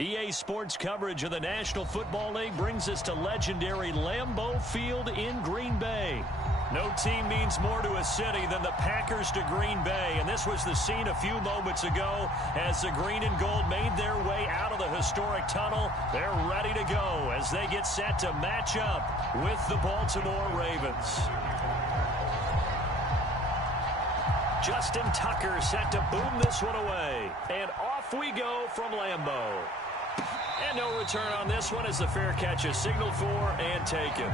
EA Sports coverage of the National Football League brings us to legendary Lambeau Field in Green Bay. No team means more to a city than the Packers to Green Bay, and this was the scene a few moments ago as the green and gold made their way out of the historic tunnel. They're ready to go as they get set to match up with the Baltimore Ravens. Justin Tucker set to boom this one away, and off we go from Lambeau. And no return on this one as the fair catch is signaled for and taken.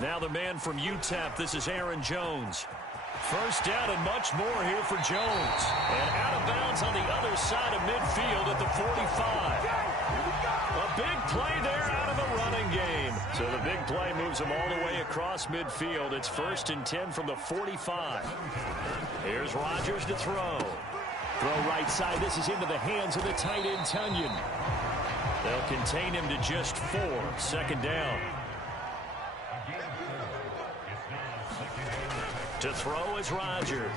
Now the man from UTEP, this is Aaron Jones. First down and much more here for Jones. And out of bounds on the other side of midfield at the 45. A big play there out of the running game. So the big play moves him all the way across midfield. It's 1st and 10 from the 45. Here's Rodgers to throw. Throw right side. This is into the hands of the tight end, Tunyon. They'll contain him to just 4. 2nd down. To throw is Rodgers.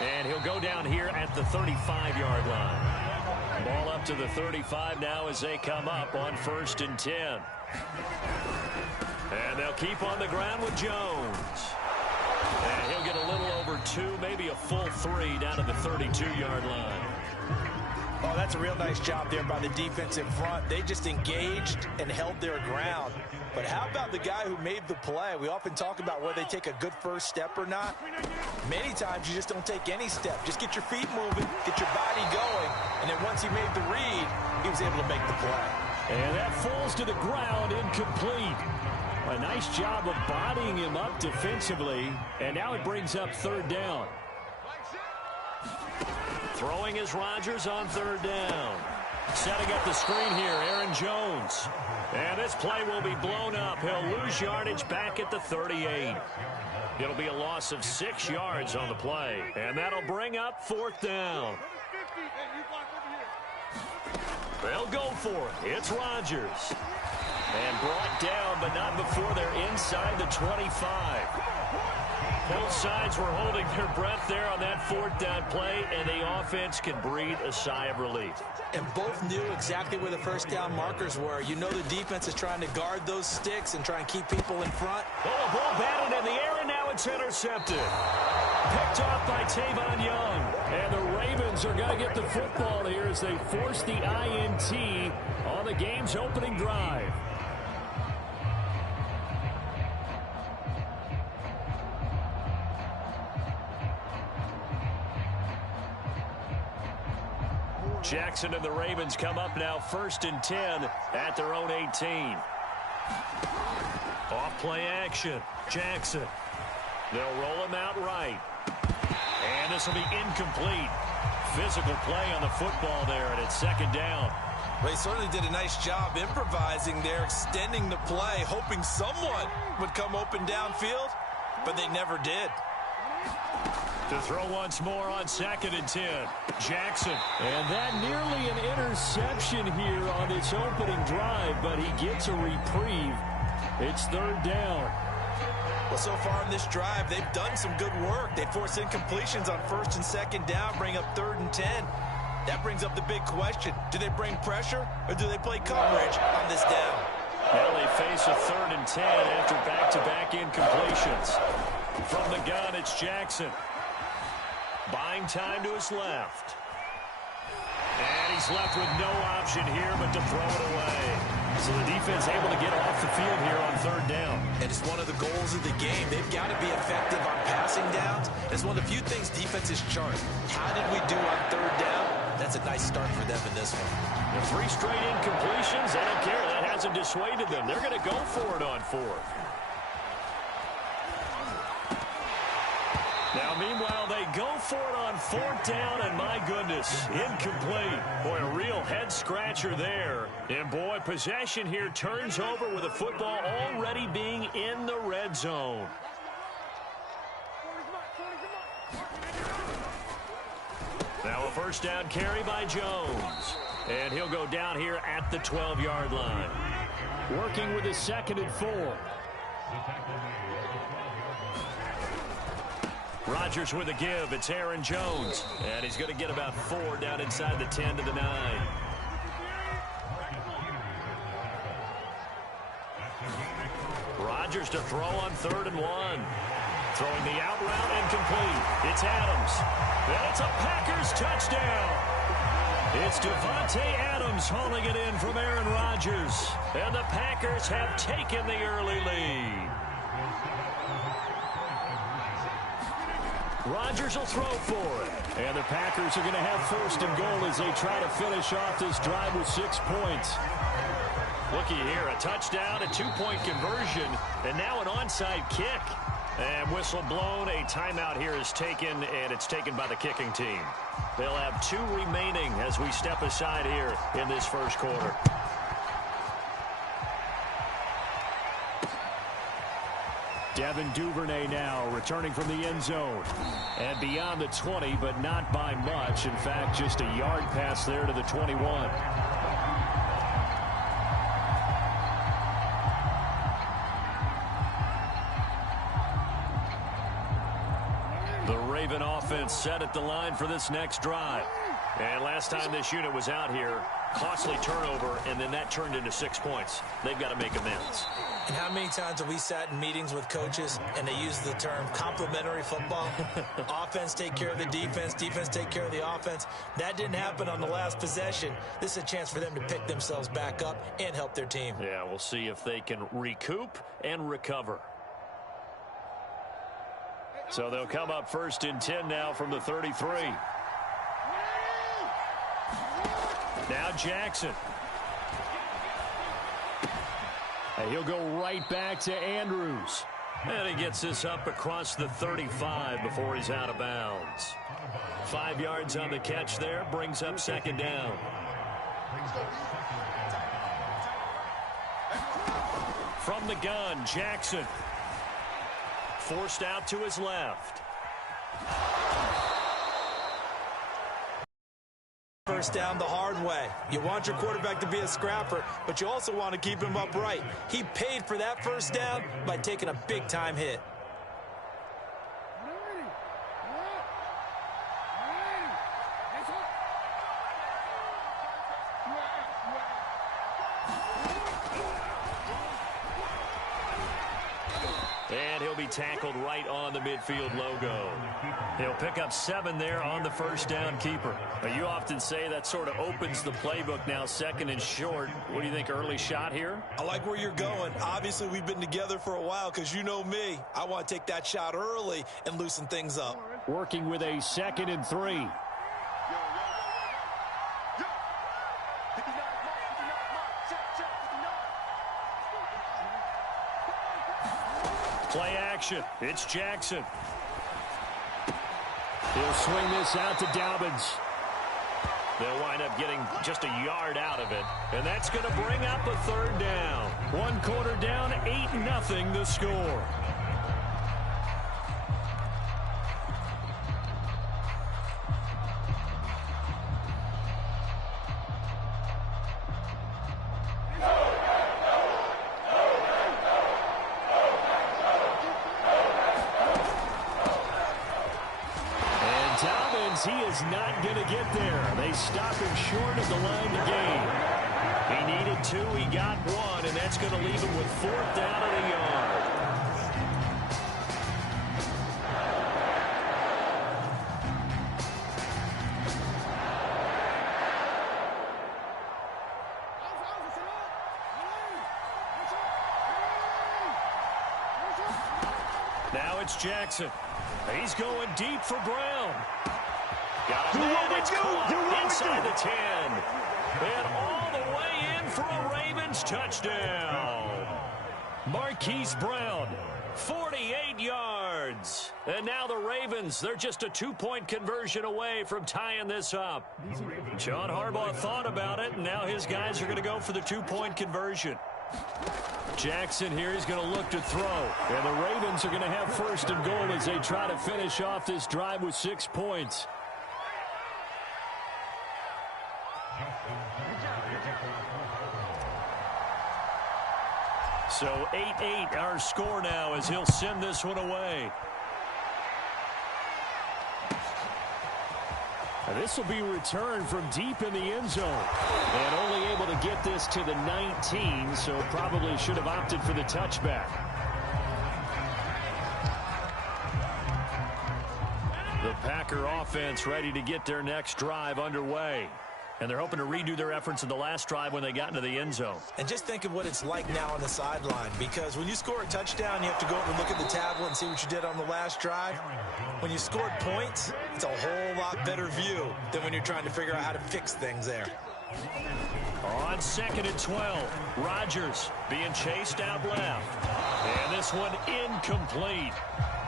And he'll go down here at the 35-yard line. Ball up to the 35 now as they come up on 1st and 10. And they'll keep on the ground with Jones. And he'll get a little over 2, maybe a full 3 down to the 32-yard line. Oh, that's a real nice job there by the defensive front. They just engaged and held their ground. But how about the guy who made the play? We often talk about whether they take a good first step or not. Many times you just don't take any step. Just get your feet moving, get your body going, and then once he made the read, he was able to make the play. And that falls to the ground, incomplete. A nice job of bodying him up defensively, and now it brings up 3rd down. Throwing is Rodgers on 3rd down. Setting up the screen here, Aaron Jones. And this play will be blown up. He'll lose yardage back at the 38. It'll be a loss of 6 yards on the play. And that'll bring up 4th down. They'll go for it. It's Rodgers. And brought down, but not before they're inside the 25. Both sides were holding their breath there on that 4th down play, and the offense can breathe a sigh of relief. And both knew exactly where the 1st down markers were. You know the defense is trying to guard those sticks and try and keep people in front. Oh, a ball batted in the air, and now it's intercepted. Picked off by Tavon Young. And the Ravens are going to get the football here as they force the INT on the game's opening drive. Jackson and the Ravens come up now 1st and 10 at their own 18. Off play action. Jackson. They'll roll him out right. And this will be incomplete. Physical play on the football there, and it's 2nd down. They certainly did a nice job improvising there, extending the play, hoping someone would come open downfield, but they never did. To throw once more on 2nd and 10. Jackson. And that nearly an interception here on its opening drive, but he gets a reprieve. It's 3rd down. Well, so far in this drive, they've done some good work. They forced incompletions on 1st and 2nd down, bring up 3rd and 10. That brings up the big question. Do they bring pressure or do they play coverage on this down? Now they face a 3rd and 10 after back-to-back incompletions. From the gun, it's Jackson. Buying time to his left. And he's left with no option here but to throw it away. So the defense able to get off the field here on 3rd down. And it's one of the goals of the game. They've got to be effective on passing downs. It's one of the few things defenses chart. How did we do on 3rd down? That's a nice start for them in this one. The 3 straight incompletions, they don't care. That hasn't dissuaded them. They're going to go for it on 4th. Now, meanwhile, they go for it on 4th down, and my goodness, incomplete. Boy, a real head-scratcher there. And, boy, possession here turns over with the football already being in the red zone. Now a 1st down carry by Jones. And he'll go down here at the 12-yard line. Working with his 2nd and 4. Rodgers with a give. It's Aaron Jones. And he's going to get about 4 down inside the 10 to the 9. Rodgers to throw on 3rd and 1. Throwing the out route and complete. It's Adams. And it's a Packers touchdown. It's Devontae Adams hauling it in from Aaron Rodgers. And the Packers have taken the early lead. Rodgers will throw for it. And the Packers are going to have 1st and goal as they try to finish off this drive with 6 points. Looky here, a touchdown, a 2-point conversion, and now an onside kick. And whistle blown, a timeout here is taken, and it's taken by the kicking team. They'll have 2 remaining as we step aside here in this 1st quarter. Devin Duvernay now returning from the end zone. And beyond the 20, but not by much. In fact, just a yard pass there to the 21. Raven offense set at the line for this next drive. And last time this unit was out here, costly turnover, and then that turned into 6 points. They've got to make amends. And how many times have we sat in meetings with coaches and they use the term complementary football? Offense take care of the defense, defense take care of the offense. That didn't happen on the last possession. This is a chance for them to pick themselves back up and help their team. Yeah, we'll see if they can recoup and recover. So they'll come up 1st and 10 now from the 33. Now Jackson. And he'll go right back to Andrews. And he gets this up across the 35 before he's out of bounds. 5 yards on the catch there, brings up 2nd down. From the gun, Jackson. Forced out to his left. 1st down the hard way. You want your quarterback to be a scrapper, but you also want to keep him upright. He paid for that 1st down by taking a big-time hit. And he'll be tackled right on the midfield logo. He'll pick up 7 there on the 1st down keeper. But you often say that sort of opens the playbook now, 2nd and short. What do you think, early shot here? I like where you're going. Obviously, we've been together for a while because you know me. I want to take that shot early and loosen things up. Working with a 2nd and 3. Play action. It's Jackson. He'll swing this out to Dobbins. They'll wind up getting just a yard out of it. And that's going to bring up a 3rd down. 1 quarter down, 8-0 the score. is not going to get there. They stop him short of the line to gain. He needed 2, he got 1, and that's going to leave him with 4th down and a yard. Now it's Jackson. He's going deep for Brown. Got a man, it's caught inside the 10. And all the way in for a Ravens touchdown. Marquise Brown, 48 yards. And now the Ravens, they're just a 2-point conversion away from tying this up. John Harbaugh thought about it, and now his guys are going to go for the 2-point conversion. Jackson here is going to look to throw. And the Ravens are going to have 1st and goal as they try to finish off this drive with 6 points. So 8-8 our score now as he'll send this one away. This will be returned from deep in the end zone. And only able to get this to the 19, so probably should have opted for the touchback. The Packer offense ready to get their next drive underway. And they're hoping to redo their efforts in the last drive when they got into the end zone. And just think of what it's like now on the sideline, because when you score a touchdown, you have to go over and look at the tablet and see what you did on the last drive. When you scored points, it's a whole lot better view than when you're trying to figure out how to fix things there. On 2nd and 12, Rodgers being chased out left. And this one incomplete.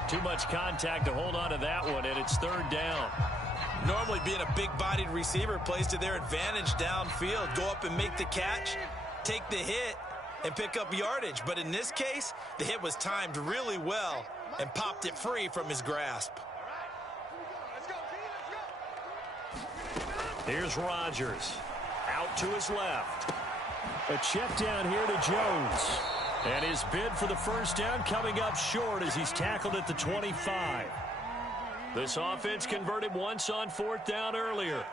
Too much contact to hold on to that one, and it's 3rd down. Normally being a big-bodied receiver plays to their advantage downfield. Go up and make the catch, take the hit, and pick up yardage. But in this case, the hit was timed really well and popped it free from his grasp. Here's Rodgers. Out to his left. A check down here to Jones. And his bid for the 1st down coming up short as he's tackled at the 25. This offense converted once on 4th down earlier.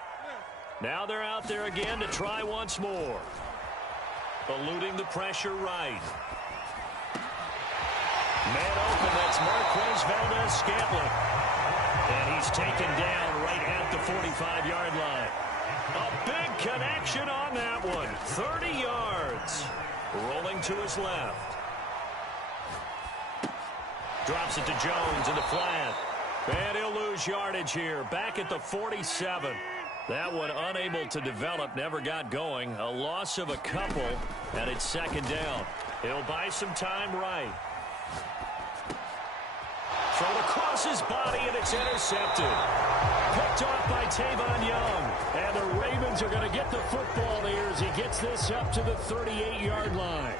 Now they're out there again to try once more. Eluding the pressure right. Man open, that's Marquez Valdes-Scantling. And he's taken down right at the 45-yard line. A big connection on that one. 30 yards. Rolling to his left. Drops it to Jones in the flat. And he'll lose yardage here. Back at the 47. That one unable to develop, never got going. A loss of a couple, and it's 2nd down. He'll buy some time right. Thrown across his body, and it's intercepted. Picked off by Tavon Young. And the Ravens are going to get the football there as he gets this up to the 38-yard line.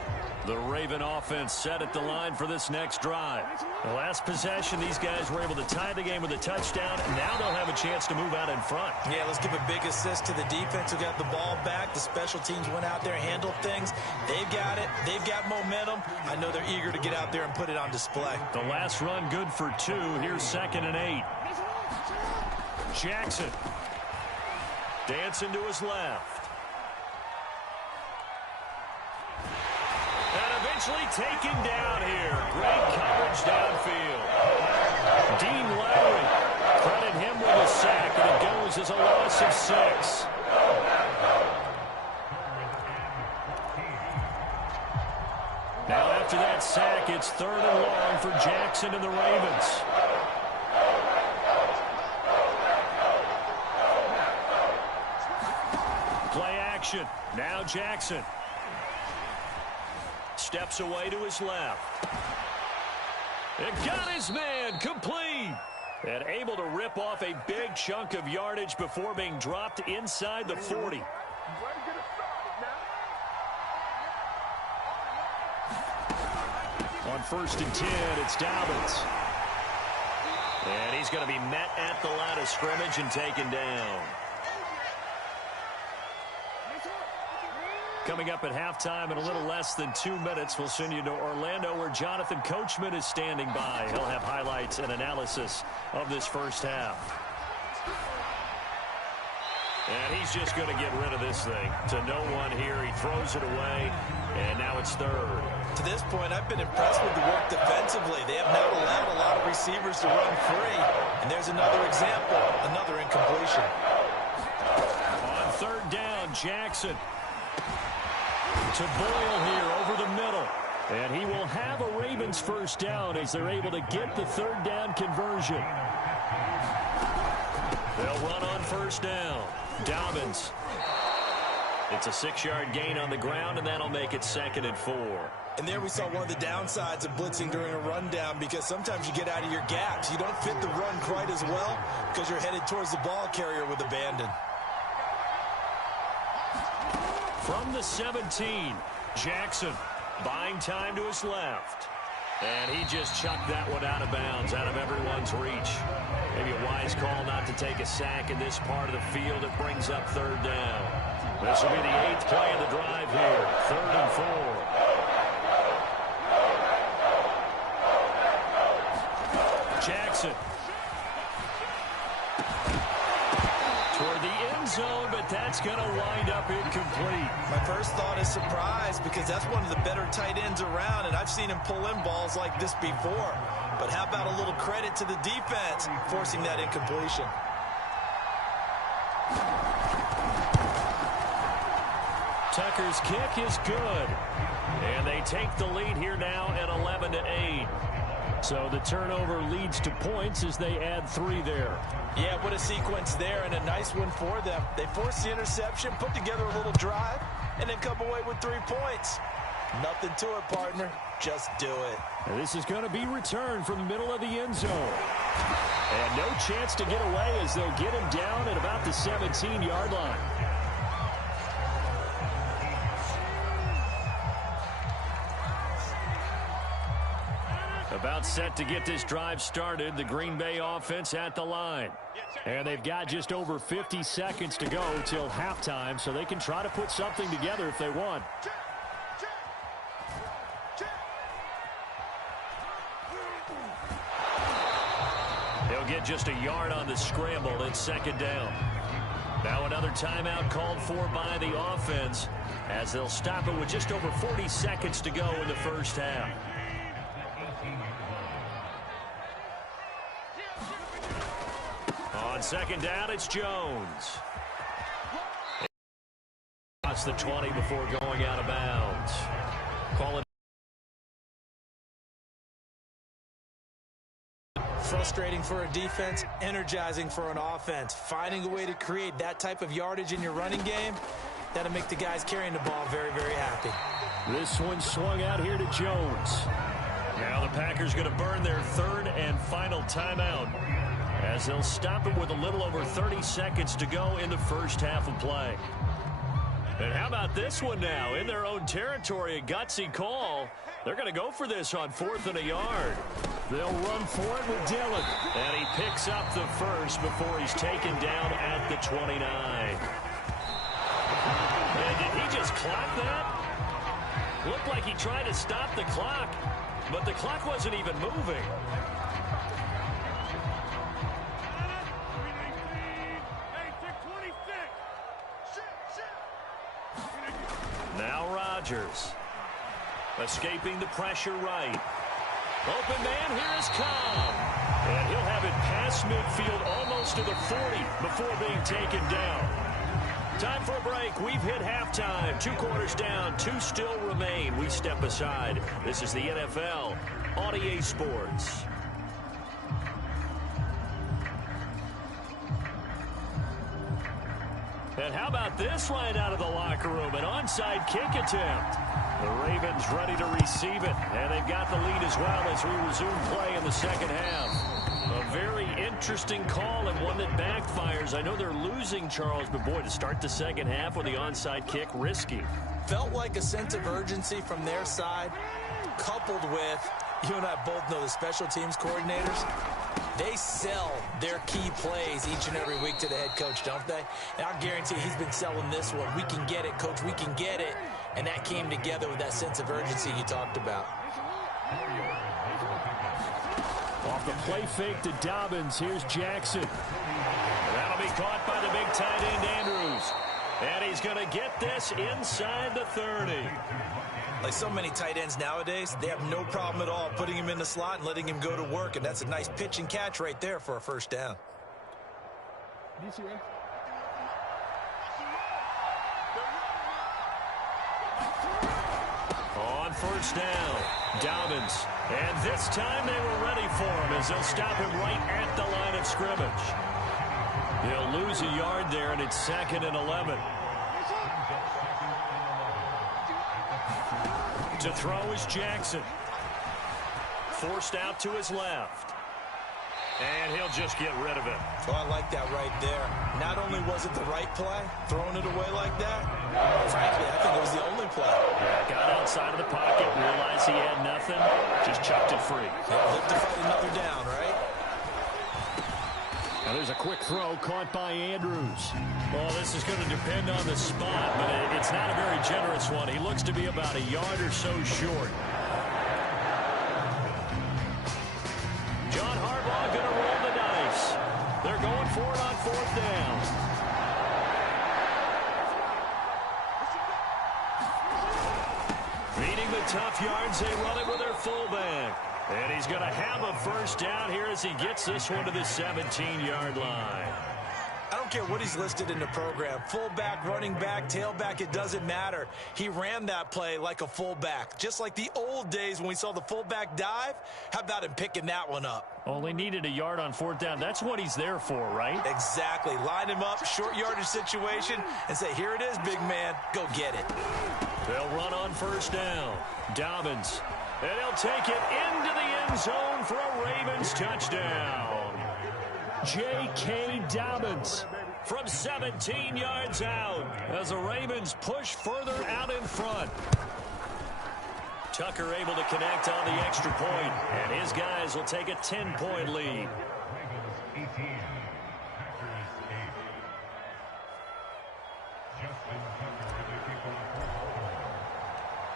The Raven offense set at the line for this next drive. The last possession, these guys were able to tie the game with a touchdown, and now they'll have a chance to move out in front. Yeah, let's give a big assist to the defense who got the ball back. The special teams went out there, handled things. They've got it. They've got momentum. I know they're eager to get out there and put it on display. The last run good for 2. Here's 2nd and 8. Jackson. Dancing to his left. Eventually taken down here. Great coverage downfield. Dean Lowry, credit him with a sack, and it goes as a loss of 6. Now after that sack, it's 3rd and long for Jackson and the Ravens. Play action. Now Jackson. Steps away to his left. And got his man complete. And able to rip off a big chunk of yardage before being dropped inside the 40. On 1st and 10, it's Dobbins. And he's going to be met at the line of scrimmage and taken down. Coming up at halftime in a little less than 2 minutes, we'll send you to Orlando where Jonathan Coachman is standing by. He'll have highlights and analysis of this first half. And he's just going to get rid of this thing to no one here. He throws it away, and now it's third. To this point, I've been impressed with the work defensively. They have not allowed a lot of receivers to run free. And there's another example, another incompletion. On third down, Jackson to Boyle here over the middle. And he will have a Ravens first down as they're able to get the third down conversion. They'll run on first down. Dobbins. It's a 6-yard gain on the ground, and that'll make it 2nd and 4. And there we saw one of the downsides of blitzing during a rundown, because sometimes you get out of your gaps. You don't fit the run quite as well because you're headed towards the ball carrier with abandon. From the 17, Jackson buying time to his left. And he just chucked that one out of bounds, out of everyone's reach. Maybe a wise call not to take a sack in this part of the field. It brings up third down. This will be the 8th play of the drive here. 3rd and 4. Jackson. Toward the end zone, but that's going to wind up incomplete. My first thought is surprise, because that's one of the better tight ends around, and I've seen him pull in balls like this before. But how about a little credit to the defense forcing that incompletion? Tucker's kick is good. And they take the lead here now at 11-8. So the turnover leads to points as they add 3 there. Yeah, what a sequence there, and a nice one for them. They force the interception, put together a little drive, and then come away with 3 points. Nothing to it, partner. Just do it. And this is going to be returned from the middle of the end zone. And no chance to get away as they'll get him down at about the 17-yard line. About set to get this drive started. The Green Bay offense at the line. And they've got just over 50 seconds to go till halftime, so they can try to put something together if they want. They'll get just a yard on the scramble. It's 2nd down. Now another timeout called for by the offense as they'll stop it with just over 40 seconds to go in the first half. On 2nd down, it's Jones. Across the 20 before going out of bounds. Call it. Frustrating for a defense, energizing for an offense. Finding a way to create that type of yardage in your running game, that'll make the guys carrying the ball very, very happy. This one swung out here to Jones. Now the Packers going to burn their 3rd and final timeout as they'll stop it with a little over 30 seconds to go in the first half of play. And how about this one now? In their own territory, a gutsy call. They're going to go for this on 4th and a yard. They'll run for it with Dillon. And he picks up the first before he's taken down at the 29. And did he just clock that? Looked like he tried to stop the clock, but the clock wasn't even moving. Now Rodgers. Escaping the pressure right. Open man, here is Cobb. And he'll have it past midfield almost to the 40 before being taken down. Time for a break. We've hit halftime. 2 quarters down. 2 still remain. We step aside. This is the NFL on EA Sports. And how about this right out of the locker room? An onside kick attempt. The Ravens ready to receive it. And they've got the lead as well as we resume play in the second half. A very interesting call and one that backfires. I know they're losing, Charles, but boy, to start the second half with the onside kick, risky. Felt like a sense of urgency from their side, coupled with, you and I both know the special teams coordinators. They sell their key plays each and every week to the head coach, don't they? And I guarantee he's been selling this one. We can get it, coach. We can get it. And that came together with that sense of urgency you talked about. Off the play fake to Dobbins. Here's Jackson. That'll be caught by the big tight end, Andrews. And he's going to get this inside the 30. Like so many tight ends nowadays, they have no problem at all putting him in the slot and letting him go to work. And that's a nice pitch and catch right there for a first down. On first down, Dobbins. And this time they were ready for him as they'll stop him right at the line of scrimmage. He'll lose a yard there, and it's 2nd and 11. To throw is Jackson. Forced out to his left. And he'll just get rid of it. Oh, I like that right there. Not only was it the right play, throwing it away like that, frankly, I think it was the only play. Yeah, got outside of the pocket, realized he had nothing, just chucked it free. Yeah, live to fight another down, right? Now there's a quick throw caught by Andrews. Well, this is going to depend on the spot, but it's not a very generous one. He looks to be about a yard or so short. John Harbaugh going to roll the dice. They're going for it on 4th down. Needing the tough yards, they run it with their fullback. And he's going to have a first down here as he gets this one to the 17-yard line. I don't care what he's listed in the program. Fullback, running back, tailback, it doesn't matter. He ran that play like a fullback. Just like the old days when we saw the fullback dive. How about him picking that one up? Only needed a yard on 4th down. That's what he's there for, right? Exactly. Line him up, short yardage situation, and say, here it is, big man. Go get it. They'll run on first down. Dobbins. And he'll take it into the end zone for a Ravens touchdown. J.K. Dobbins from 17 yards out as the Ravens push further out in front. Tucker able to connect on the extra point, and his guys will take a 10-point lead.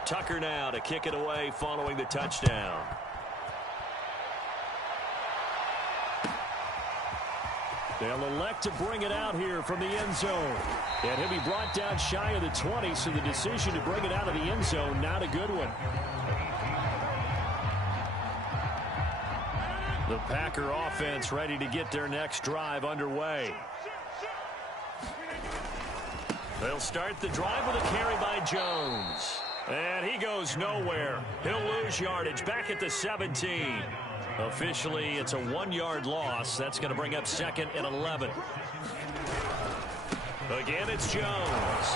Tucker now to kick it away following the touchdown. They'll elect to bring it out here from the end zone. And he'll be brought down shy of the 20, so the decision to bring it out of the end zone, not a good one. The Packer offense ready to get their next drive underway. They'll start the drive with a carry by Jones. And he goes nowhere. He'll lose yardage back at the 17. Officially, it's a 1-yard loss. That's going to bring up 2nd and 11. Again, it's Jones.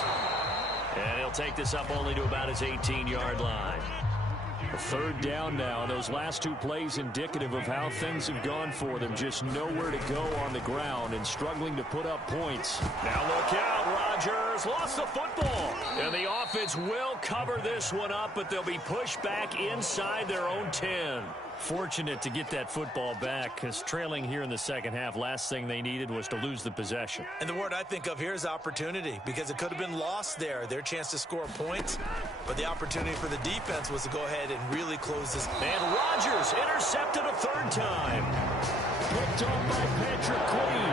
And he'll take this up only to about his 18-yard line. A 3rd down now, and those last 2 plays indicative of how things have gone for them. Just nowhere to go on the ground and struggling to put up points. Now look out, Rodgers lost the football. And the offense will cover this one up, but they'll be pushed back inside their own 10. Fortunate to get that football back, because trailing here in the second half, last thing they needed was to lose the possession. And the word I think of here is opportunity, because it could have been lost there, their chance to score points. But the opportunity for the defense was to go ahead and really close this. And Rodgers intercepted a 3rd time. Picked off by Patrick Queen.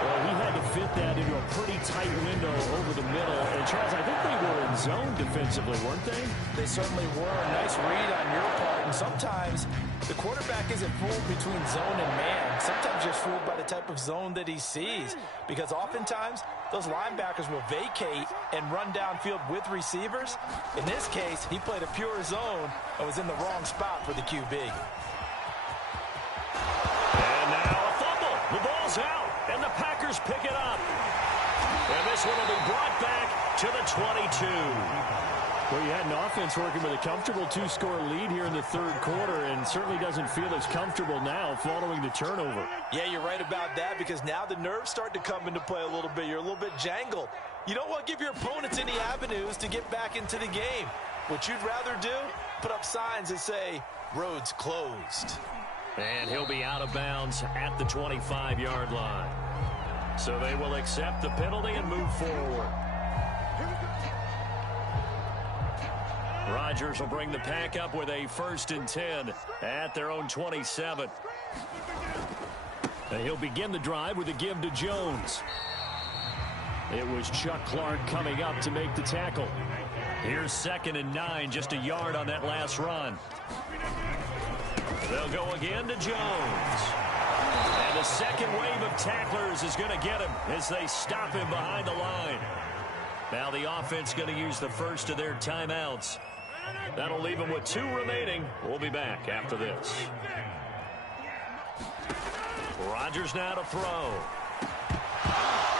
Well, he had to fit that into a pretty tight window over the middle. And Charles, I think they were in zone defensively, weren't they? They certainly were. A nice read on your part. And sometimes the quarterback isn't fooled between zone and man. Sometimes you're fooled by the type of zone that he sees. Because oftentimes, those linebackers will vacate and run downfield with receivers. In this case, he played a pure zone and was in the wrong spot for the QB. And now a fumble. The ball's out, and the Packers pick it up. And this one will be brought back to the 22. Well, you had an offense working with a comfortable 2-score lead here in the 3rd quarter, and certainly doesn't feel as comfortable now following the turnover. Yeah, you're right about that, because now the nerves start to come into play a little bit. You're a little bit jangled. You don't want to give your opponents any avenues to get back into the game. What you'd rather do, put up signs that say, roads closed. And he'll be out of bounds at the 25-yard line. So they will accept the penalty and move forward. Rodgers will bring the pack up with a 1st and 10 at their own 27. And he'll begin the drive with a give to Jones. It was Chuck Clark coming up to make the tackle. Here's 2nd and 9, just a yard on that last run. They'll go again to Jones. And the second wave of tacklers is going to get him as they stop him behind the line. Now the offense going to use the first of their timeouts. That'll leave them with 2 remaining. We'll be back after this. Rodgers now to throw.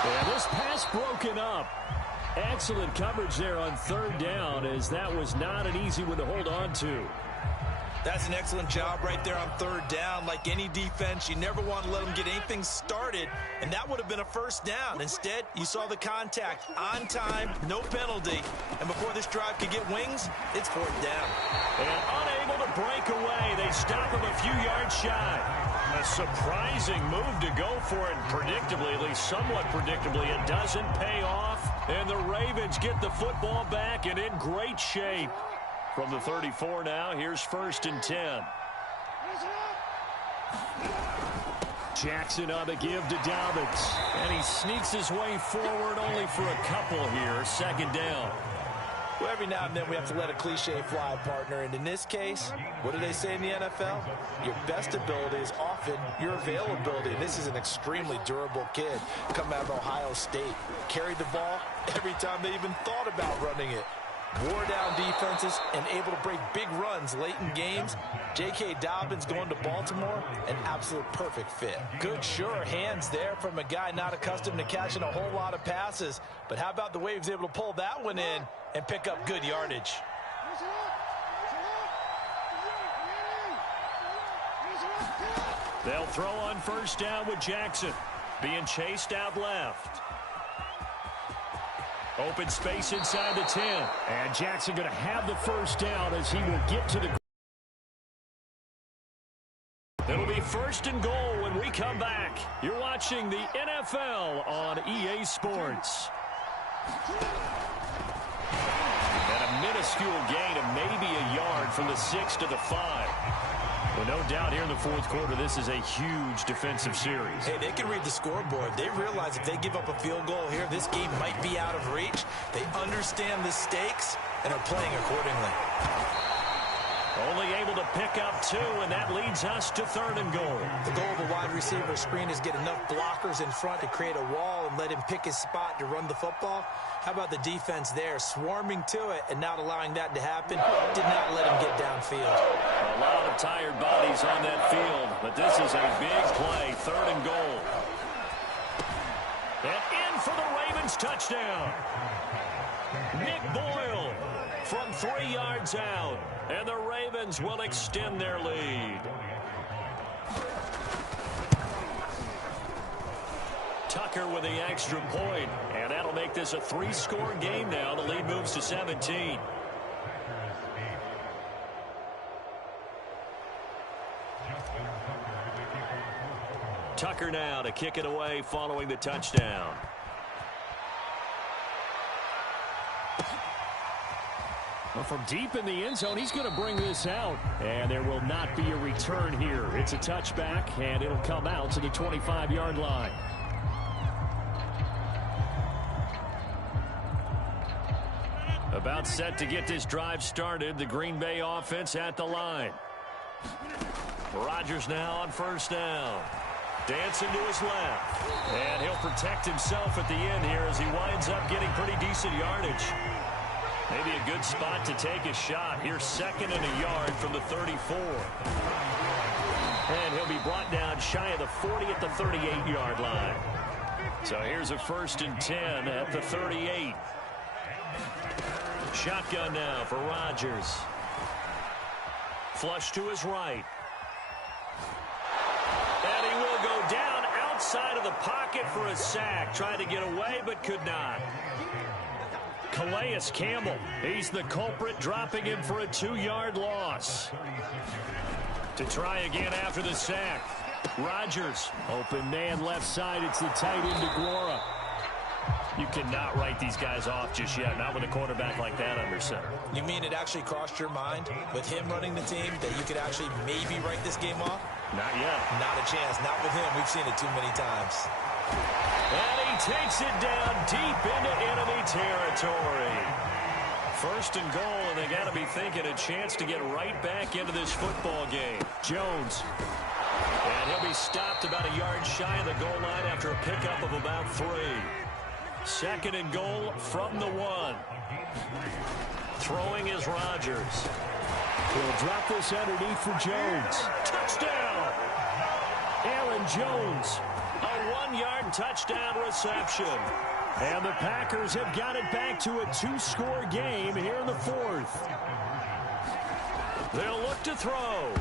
And this pass broken up. Excellent coverage there on 3rd down, as that was not an easy one to hold on to. That's an excellent job right there on 3rd down. Like any defense, you never want to let them get anything started, and that would have been a 1st down. Instead, you saw the contact on time, no penalty, and before this drive could get wings, it's 4th down. And unable to break away, they stop him a few yards shy. A surprising move to go for it, predictably, at least somewhat predictably. It doesn't pay off, and the Ravens get the football back and in great shape. From the 34 now, here's 1st and 10. Jackson on the give to Dobbins. And he sneaks his way forward only for a couple here. 2nd down. Well, every now and then we have to let a cliche fly, partner. And in this case, what do they say in the NFL? Your best ability is often your availability. And this is an extremely durable kid coming out of Ohio State. Carried the ball every time they even thought about running it. Wore down defenses and able to break big runs late in games. J.K. Dobbins going to Baltimore, an absolute perfect fit. Good, sure hands there from a guy not accustomed to catching a whole lot of passes. But how about the way he was able to pull that one in and pick up good yardage? They'll throw on 1st down with Jackson. Being chased out left. Open space inside the 10. And Jackson going to have the 1st down as he will get to the... It'll be 1st and goal when we come back. You're watching the NFL on EA Sports. And a minuscule gain of maybe a yard from the 6 to the 5. Well, no doubt here in the 4th quarter, this is a huge defensive series. Hey, they can read the scoreboard. They realize if they give up a field goal here, this game might be out of reach. They understand the stakes and are playing accordingly. Only able to pick up 2, and that leads us to 3rd and goal. The goal of a wide receiver screen is get enough blockers in front to create a wall and let him pick his spot to run the football. How about the defense there, swarming to it and not allowing that to happen? Did not let him get downfield. A lot of tired bodies on that field, but this is a big play, 3rd and goal. And in for the Ravens touchdown. Nick Boyle from 3 yards out, and the Ravens will extend their lead. Tucker with the extra point, and that'll make this a 3-score game now. The lead moves to 17. Tucker now to kick it away following the touchdown. Well, from deep in the end zone, he's going to bring this out. And there will not be a return here. It's a touchback, and it'll come out to the 25-yard line. About set to get this drive started. The Green Bay offense at the line. Rodgers now on 1st down. Dancing to his left. And he'll protect himself at the end here as he winds up getting pretty decent yardage. Maybe a good spot to take a shot. Here's 2nd and a yard from the 34. And he'll be brought down shy of the 40 at the 38-yard line. So here's a 1st and 10 at the 38. Shotgun now for Rodgers. Flush to his right. And he will go down outside of the pocket for a sack. Tried to get away but could not. Calais Campbell, he's the culprit, dropping him for a 2-yard loss. To try again after the sack. Rodgers, open man left side. It's the tight end DeGuara. You cannot write these guys off just yet, not with a quarterback like that under center. You mean it actually crossed your mind with him running the team that you could actually maybe write this game off? Not yet. Not a chance. Not with him. We've seen it too many times. And he takes it down deep into enemy territory. First and goal, and they got to be thinking a chance to get right back into this football game. Jones. And he'll be stopped about a yard shy of the goal line after a pickup of about 3. Second and goal from the 1. Throwing is Rodgers. He'll drop this underneath for Jones. Touchdown! Aaron Jones. A 1-yard touchdown reception. And the Packers have got it back to a 2-score game here in the 4th. They'll look to throw.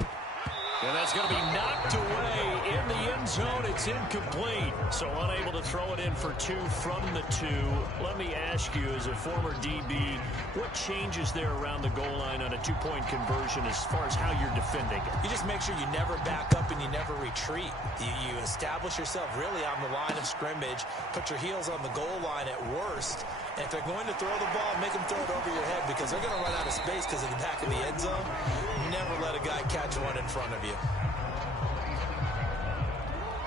And that's going to be knocked away in the end zone. It's incomplete. So unable to throw it in for 2 from the 2. Let me ask you, as a former DB, what changes there around the goal line on a 2-point conversion as far as how you're defending it? You just make sure you never back up and you never retreat. You establish yourself really on the line of scrimmage, put your heels on the goal line at worst. And if they're going to throw the ball, make them throw it over your head because they're going to run out of space because of the back of the end zone. Never let a guy catch one in front of you.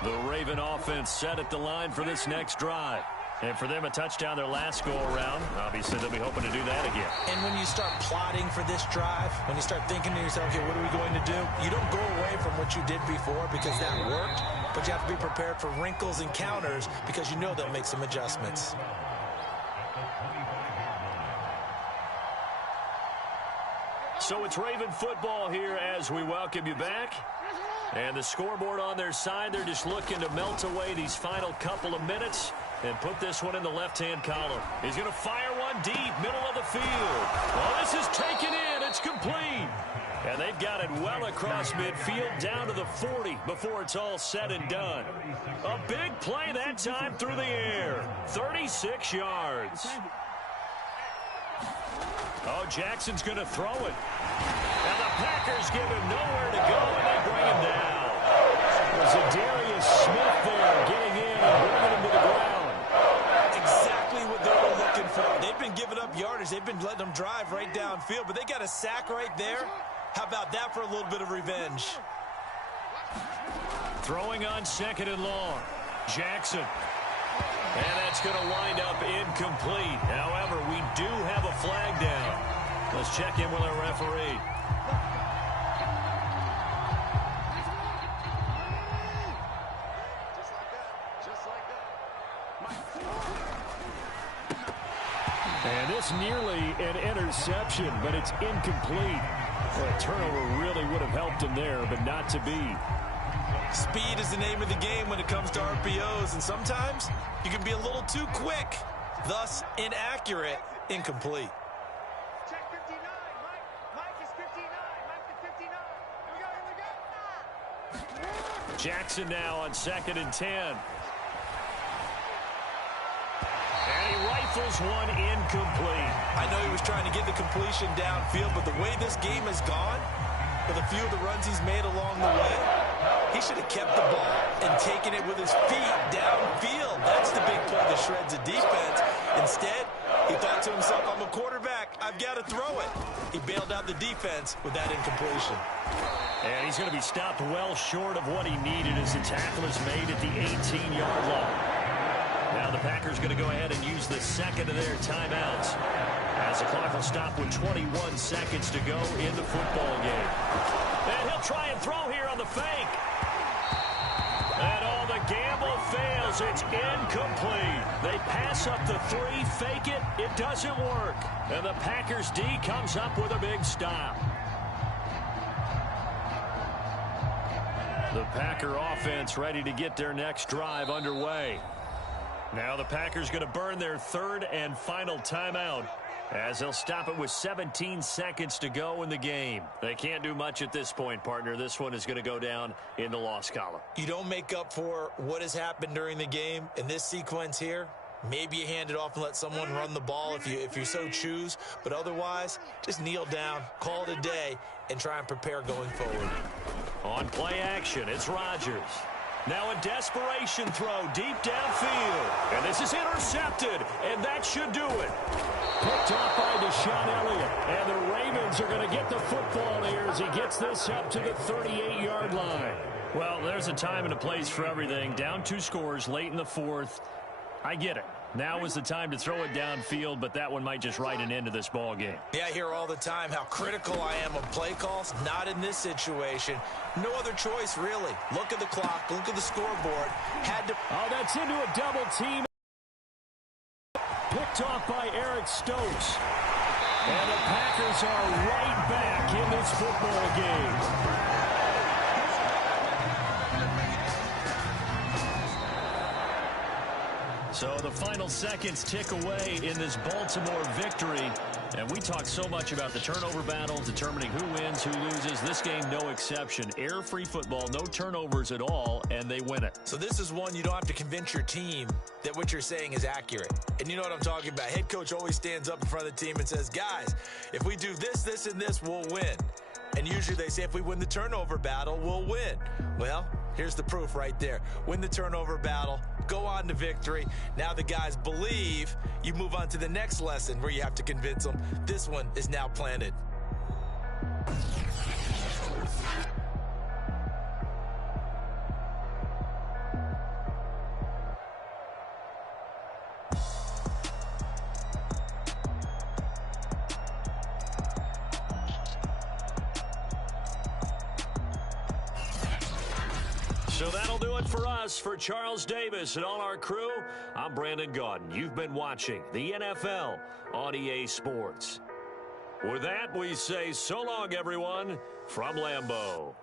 The Raven offense set at the line for this next drive. And for them, a touchdown their last go-around. Obviously, they'll be hoping to do that again. And when you start plotting for this drive, when you start thinking to yourself, okay, what are we going to do? You don't go away from what you did before because that worked, but you have to be prepared for wrinkles and counters because you know they'll make some adjustments. So it's Raven football here as we welcome you back. And the scoreboard on their side, they're just looking to melt away these final couple of minutes and put this one in the left-hand column. He's going to fire one deep, middle of the field. Well, this is taken in. It's complete. And they've got it well across midfield down to the 40 before it's all said and done. A big play that time through the air. 36 yards. Oh, Jackson's going to throw it. And the Packers give him nowhere to go, and they bring him down. There's a Darius Smith there getting in and bringing him to the ground. Exactly what they were looking for. They've been giving up yardage. They've been letting them drive right downfield, but they got a sack right there. How about that for a little bit of revenge? Throwing on second and long. Jackson. And that's going to wind up incomplete. However, we do have a flag down. Let's check in with our referee. And this nearly an interception, but it's incomplete. Well, a turnover really would have helped him there, but not to be. Speed is the name of the game when it comes to RPOs, and sometimes you can be a little too quick, thus inaccurate, incomplete. Check 59. Mike is 59. Mike is 59. Here we go. Jackson now on second and 10. And he rifles one incomplete. I know he was trying to get the completion downfield, but the way this game has gone, with a few of the runs he's made along the way, he should have kept the ball and taken it with his feet downfield. That's the big play that shreds a defense. Instead, he thought to himself, I'm a quarterback. I've got to throw it. He bailed out the defense with that incompletion. And he's going to be stopped well short of what he needed as the tackle is made at the 18-yard line. Now the Packers going to go ahead and use the second of their timeouts as the clock will stop with 21 seconds to go in the football game. And he'll try and throw here on the fake. And all the gamble fails. It's incomplete. They pass up the 3, fake it. It doesn't work. And the Packers D comes up with a big stop. The Packer offense ready to get their next drive underway. Now the Packers going to burn their third and final timeout as they'll stop it with 17 seconds to go in the game. They can't do much at this point, partner. This one is going to go down in the loss column. You don't make up for what has happened during the game in this sequence here. Maybe you hand it off and let someone run the ball if you so choose. But otherwise, just kneel down, call it a day, and try and prepare going forward. On play action, it's Rodgers. Now a desperation throw deep downfield. And this is intercepted, and that should do it. Picked off by Deshaun Elliott. And the Ravens are going to get the football here as he gets this up to the 38-yard line. Well, there's a time and a place for everything. Down 2 scores late in the 4th. I get it. Now is the time to throw it downfield, but that one might just write an end to this ball game. Yeah, I hear all the time how critical I am of play calls. Not in this situation. No other choice, really. Look at the clock. Look at the scoreboard. Oh, that's into a double team. Picked off by Eric Stokes. And the Packers are right back in this football game. So the final seconds tick away in this Baltimore victory. And we talk so much about the turnover battle, determining who wins, who loses. This game, no exception. Error-free football, no turnovers at all, and they win it. So this is one you don't have to convince your team that what you're saying is accurate. And you know what I'm talking about. Head coach always stands up in front of the team and says, guys, if we do this, this, and this, we'll win. And usually they say if we win the turnover battle, we'll win. Well, here's the proof right there. Win the turnover battle, go on to victory. Now the guys believe. You move on to the next lesson where you have to convince them. This one is now planted. So that'll do it for us. For Charles Davis and all our crew, I'm Brandon Gaudin. You've been watching the NFL on EA Sports. With that, we say so long, everyone, from Lambeau.